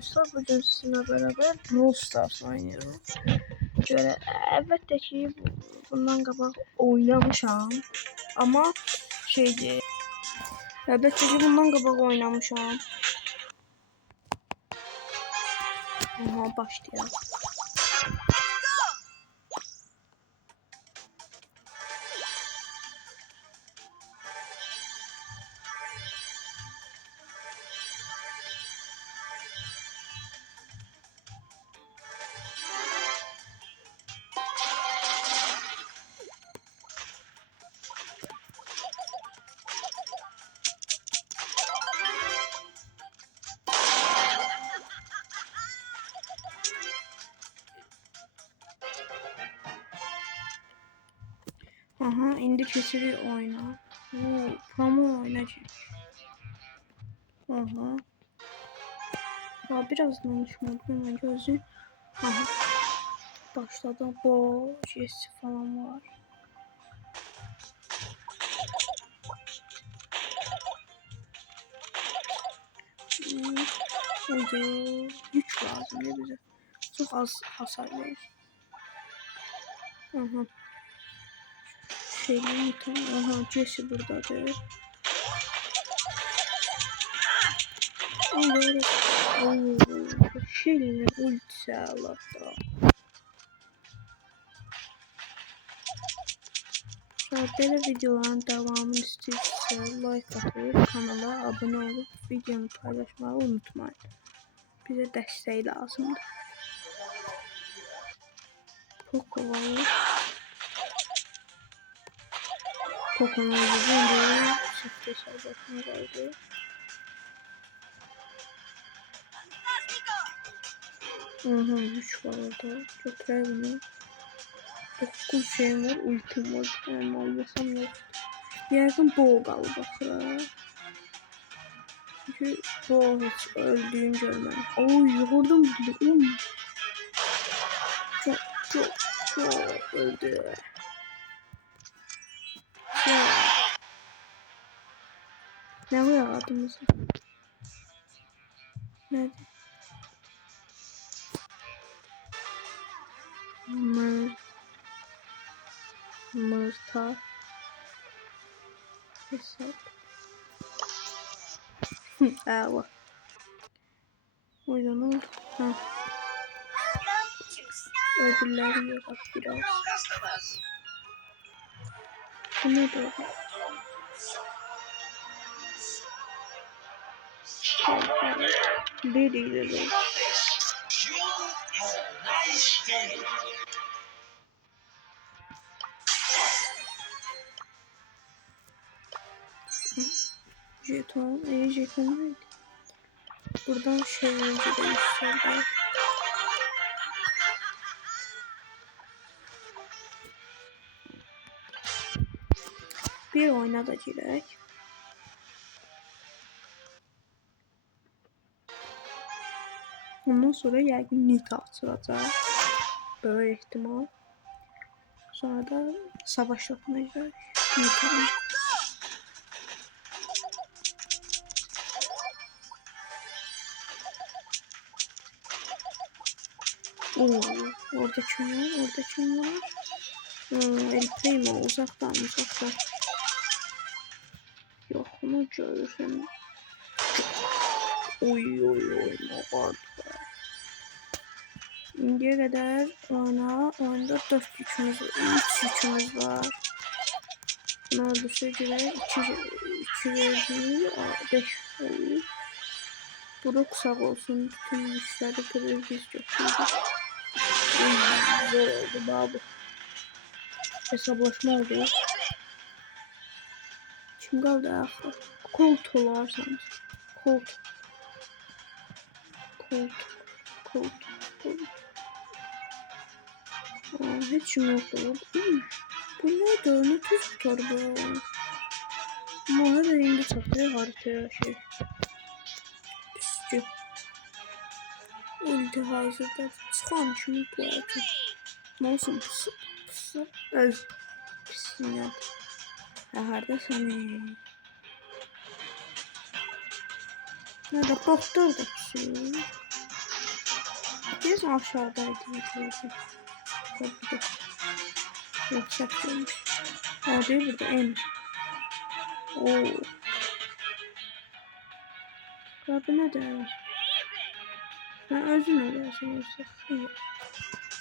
dostlar, bugün sizinle beraber Brawl Stars oynuyoruz. Şöyle elbette ki bundan qabaq oynamışam. Ama şeydi, elbette ki bundan qabaq oynamışam. Aha, başlayalım. Aha, indi keçiri oyna. Promo oynayacak. Aha. Ya biraz danışmadım ama gözü. Aha. Başladı. Bu Jesse falan var. Haydi. Güç lazım ya bize. Çok az hasar verir. Aha. Şeyleri tamam. Aha, Jesse buradadır. Haydi. Şeyleri ultisi Allah'ta. Böyle videoların devamını istiyorsanız like atıp kanala abone olup videomu paylaşmayı unutmayın. Bize destek lazımdır. Poco var. Poco'nun yüzünde çifte sabahına kaldı. Aha, güç var orada. Götürür bunu. 9 şeyim var, ultim var. Yani almasam yok. Yerden boğ qaldı baxıra. Çünkü boğ hiç öldüğünü görmedim. Oy, oradan bildim. Çok öldü. Ne bu ya adımızı? Nerede? Mırta. Hesap. Aa, o yüzden ha. Ödülleri yok biraz. Bu ne böyle? Biriyle de. Jeton, jeton neydi? Buradan şey önce de yükseldi. Bir oyuna da girek. Ondan sonra yəqin Nita açılacaq. Böyle ihtimal. Sonra da savaş yapılacaq. Nita'nın. Orada kim var? Orada kim var? El Primo uzaktan. Yok, onu görürsen. Oy, ne vardı be. İndiye kadar oyunda 4 gücümüz var. 3 gücümüz var. Bunu öldürse göre 2 verdiği 5 oluyor. Brook sağ olsun. Bütün güçleri kırır biz götürdük. Zor oldu babu. Hesaplaşma oldu. Kim kaldı axı? Colt olarsanız. Colt. Hiç yok oldu. Bu ne de ne tuz tutar bu. Ama da indi çatıyor haritaya şey. Üstü. Ulti hazırda. Çıxan kimi bu artık. Ne olsun pısı. Öz. Pisinler. Hardasan. Nerede doktor da pisi. Deyəsən aşağıdaydı. Burada. Yok çəkilmiş. Deyir burada en. Oo. Qadı nədir? Mən özüm öləsən olsa.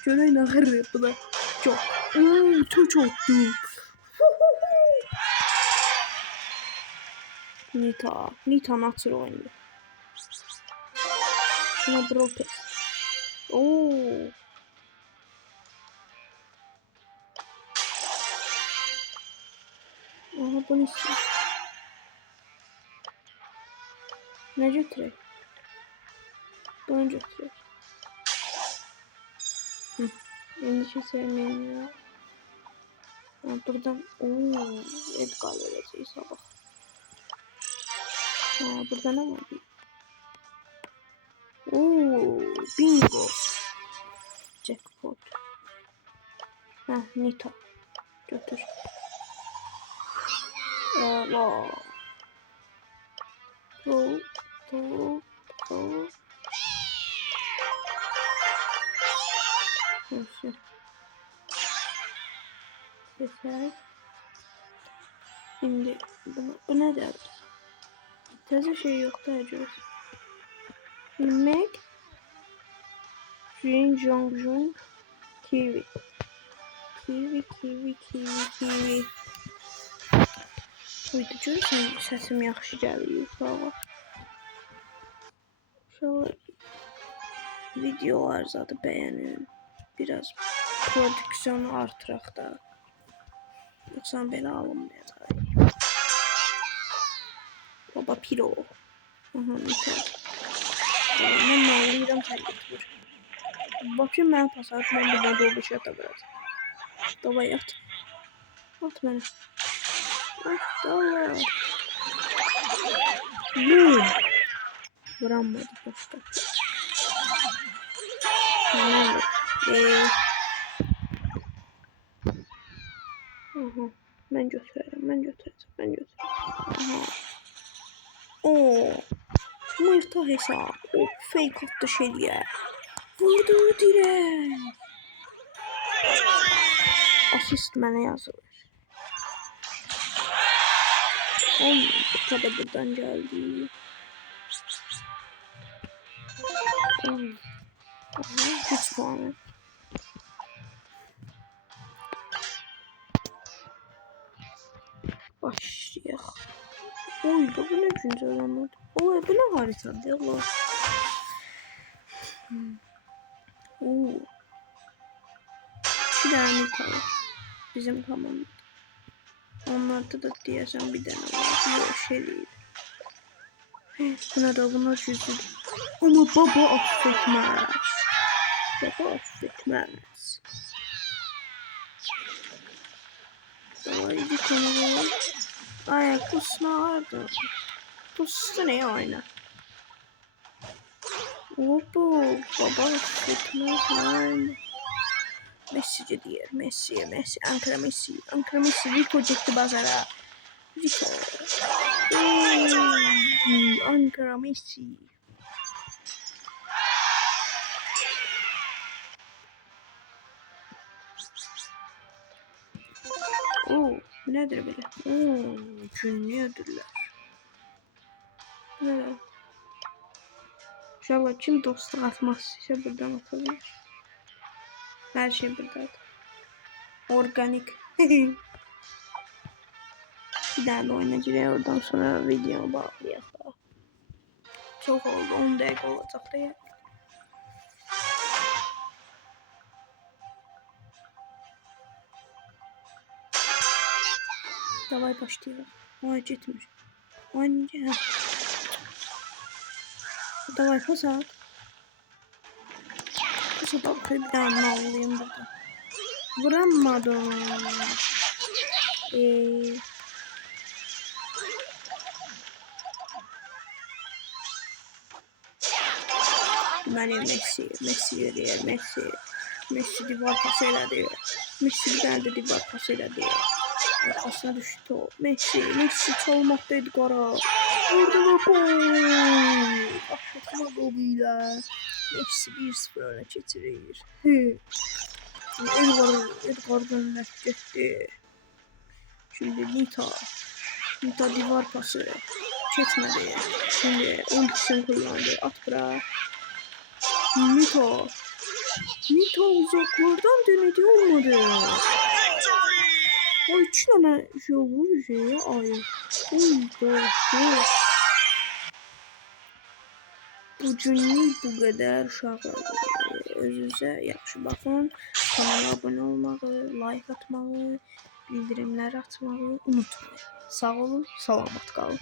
Görək nə xırrı bu da. Çok. Çok oldu. Nita nasıl oynuyor? Şuna Bropes. Oo. Aha bunu istiyor. Ne götürək? Bunu götürək. Endişe sevmeyeyim ya. Buradan Edgar vereceğiz sabah. Burada ne var? Bingo. Jackpot. Nita. Götür. Wow. Go. Nasıl? Güzel. Şimdi bu ne der? Tezə şey yok da acaba. Yemek. Jing, kiwi. Kiwi. Uydu görürsən, səsim yaxşı gəlir. İnşallah videolar zaten beğenin. Biraz prodüksiyonu artıraq da. Yoksa belə alınmayacaq. Baba piro. Yeter. Mən nə alıyordum sən götürür. Bakayım mən pasat, mən buradan doldu şey atabiliriz. Davay at. At beni. At davay. Vuranmadı başta. Tamam. Ben götüreceğim. Aha. Mırta hesap. Fake attı şeyliğe. Vurdu direkt. Asist mənə yazılır. Bu da buradan geldi. Güç puanı. Başlayaq. Bu ne güncelleme? Bu ne haritadır Allah. Bir tane var. Bizim komanda. Onlarda da diyeceğim bir tane var. Yok şey değil. Buna çözdüm. Ama baba affetmez. Daha iyi bir konu var. Ay kusma vardı. Kustu ne oyna? Baba affetmez lan. Messi diyor. Messi. Ankara Messi. Rico çıktı bazara. Rico. Ankara Messi. Bu nedir böyle? Cünlü ödüller. Ne? İnşallah kim dostluk atmaz. İşte buradan atabilir. Her şey burada. Organik. Bir daha oynayacağız. Oradan sonra video bağlayalım. Çok oldu. 10 dakika olacak da ya. Davay başlayalım. Oy gitmiş. Oynayacağız. Davay pasat. Pasat bir daha ne olayım burada. Vuramadım. Benim Messi yürüyor. Messi divar pas elədi. Messi bir tane de divar pas elədi. Arkasına düştü o. Messi çalmaktaydı qara. Vurdu mu gol? Aşağıma goluyla. Hepsi 1-0 öne keçirir. Edgar gönderdi. Şimdi Nita divar pası. Çekmedi. Şimdi ultisini kullandı. At bırak. Nita uzaklardan denedi, olmadı. Ay 2 tane şey olur şey. Ay. Doğru. Bugünlük bu qədər uşaqlar. Özünüzə yaxşı baxın. Kanala abunə olmağı, like atmağı, bildirimlər atmağı unutmayın. Sağ olun, salamat qalın.